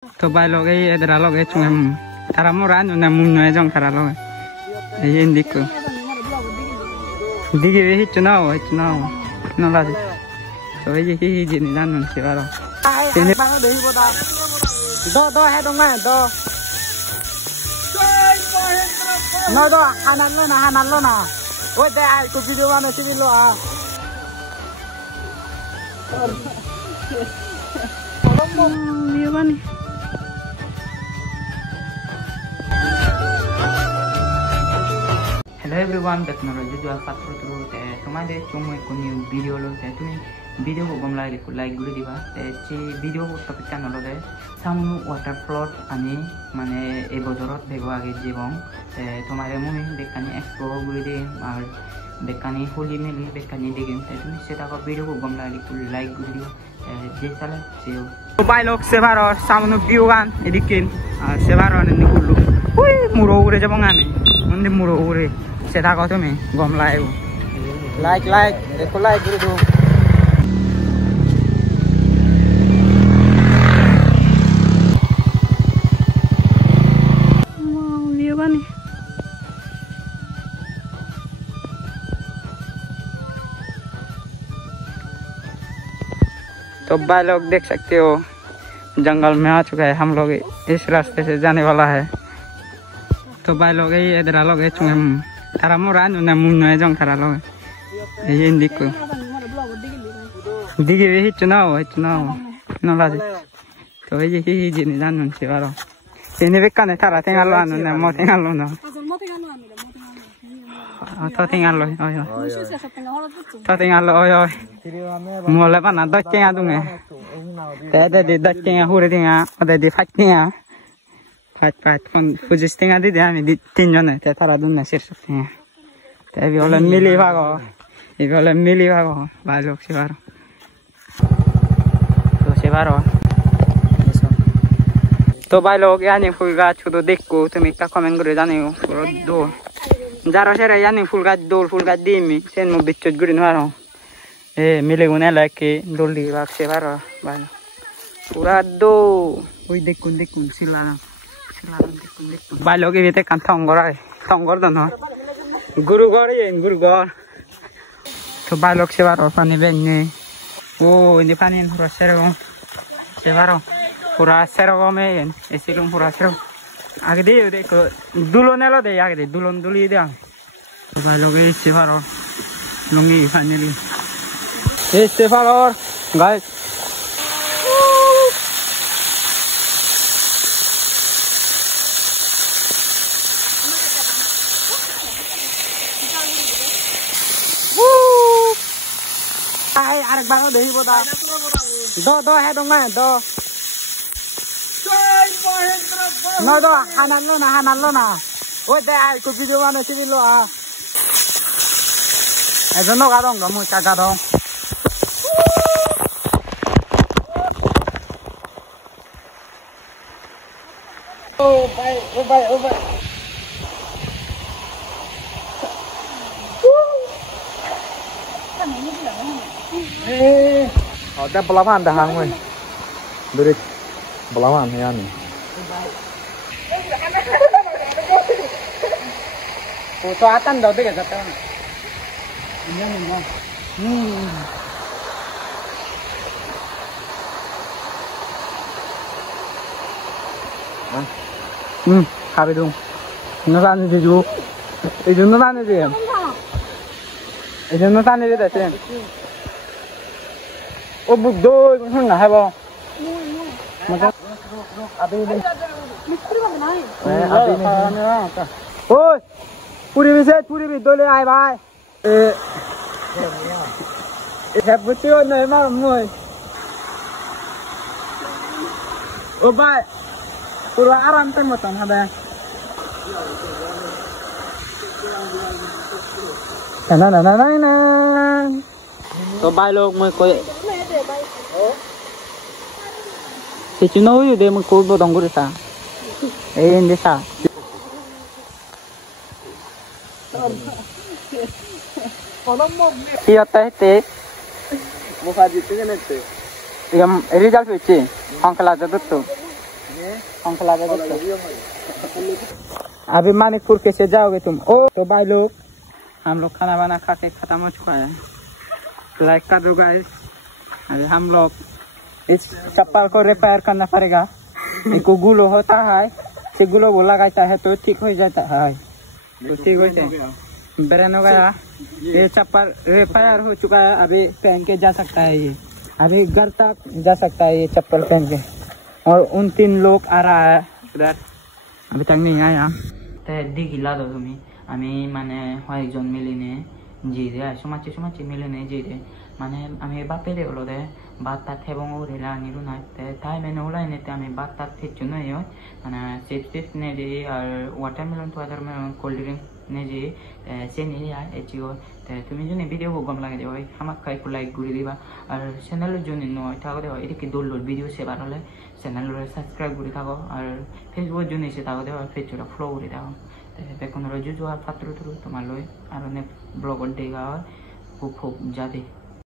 तो भाई लोग ये इधर लोग ये चुंगम थारा मोरा नु ना मुन नु जंग थारा लोग ये इंदिको दिगे वे चुनाव नला दे तो ये ही जिन जान मन से वाला तेने दो है दो no do hanan lo na oi de ai ko video ma no sini lo a video bani hello everyone technology jo patro tro te tomade chomoi ko new video lo te tumi video ko gom like guri diba te chi video ko topic channel lo de samunu water flood ani mane e bojorot bego age jibong te tomare mumi bekani explore guri de ar bekani holi meli bekani digim te tumi seta ko video ko gom like guri diba je sala seo mobile ok sevaror samunu view gan edikin sevaror ni kullu ui muro ure jabong ami undi muro ure seta ko tumi gom like eko like guri do तो भाई लोग देख सकते हो जंगल में आ चुका है हम लोग इस रास्ते से जाने वाला है तो भाई लोग ये इधर लोग चुंगम थारा मोरा नु ना मुन नु जंग थारा लोग ये इंदिको दिगे वे चुनाव नला दे तो ये ही जिन जान मन से वाला तेने बेकाने थारा तेंगालो आनु ना मो तेंगालो ना तो तेंगालो तो तेंगालो ओय मोले बना दच्चेंगा दूंगे ते दे दच्चेंगा हुरे देंगा ओदे दे फाटेंगा फाट कोन पुजिस्टेंगा दे आमी तीन जन ते थारा दूंगा सिर सकते हैं ते भी ओले मिली भागो भाई लोग से बारो तो से बारो तो भाई लोग यानी फूल गाछ तो देखो तुम क्या कमेंट करे जाने हो दो जारो से यानी फूल गाछ दिमी सेन मो बिच्चोट गुरी नवारो मिले गुने लाके डोली बाग से बारो भाई पूरा दो ओई देखुन सिला देखुन भाई लोग ये ते कान थंगर दो ना गुरुगढ़ तो भाई लोग से बारो पानी बेने ओ ini panen पूरा से बारो पूरा सेरो में ऐसे लूं पूरा सेरो आगे दे देखो दुलो ने लो दे आगे दे दुली दे भाई लोग से बारो lungi finally este valor guys ai arek banget deh bota do hai dong mah do no do hanan lo na oi de ai ko video mana sini lo a ai do no ga dong mo cha ga dong oh bye ada pelawan dah hang weh dari pelawan ya nih foto atan dah deh kata ini nih Hari dong, nasan itu nasan itu ya, itu nasan itu dah sih. Oh budo, macam mana hebo? Macam ada ini. Ada ini. Oh, puri bis dole ay bay. Betul nih mah mui. Oh bay. पूरा आराम से मत हमें ना तो भाई लोग मैं कोई चुनाव हुई दे मैं कोई बहुत अंगूर था ये इंदिशा क्या होता है ते वो खाजी ते नहीं ते ये रिजल्ट हुई ची अंकल आजा तो अंकल आगे अभी मानिकपुर कैसे जाओगे तुम? ओ तो भाई लोग हम लोग खाना वाना खा के खत्म हो चुका है। लाइक कर दो गाइस। अभी हम लोग इस चप्पल को रिपेयर करना पड़ेगा। एक गुलो होता है, से गुलो वो लगाता है तो ठीक हो जाता है। तो ठीक हो जाए ब्रेन हो गया। ये चप्पल रिपेयर हो चुका है, अभी पहन के जा सकता है। ये अभी घर तक जा सकता है ये चप्पल पहन के। और उन 3 लोग आ रहा है उधर, अभी तक नहीं आया। दिखिला दो तुम्हें आमी माने हयजन मिलिने जिरे समाचे समाचे मिलिने जिरे माने आमी बापेरे हलो दे बात तात हेबंग ओरेला निरु नाते ताई मेने ओलाइने ते आमी बात तात थेचु नयो माने चिप्स ने दे और वाटरमेलन तो वाटरमेलन कोल्ड ड्रिंक ने जे सेनी या एचिओ ते तुमी जने भिडियो को गम लागे दे होय हामा काई को लाइक गुरि दिबा और चैनल जने नो थागो दे होय एदिके दोल भिडियो सेबार हले चैनल रे सब्सक्राइब गुरि थागो और फेसबुक जने से थागो दे होय पेजरा फॉलो गुरि थागो बेखौनो जुजुआ फात्रु तुरु तमालय आरो नेक्स्ट ब्लॉग देगा और खूब खूब जादे।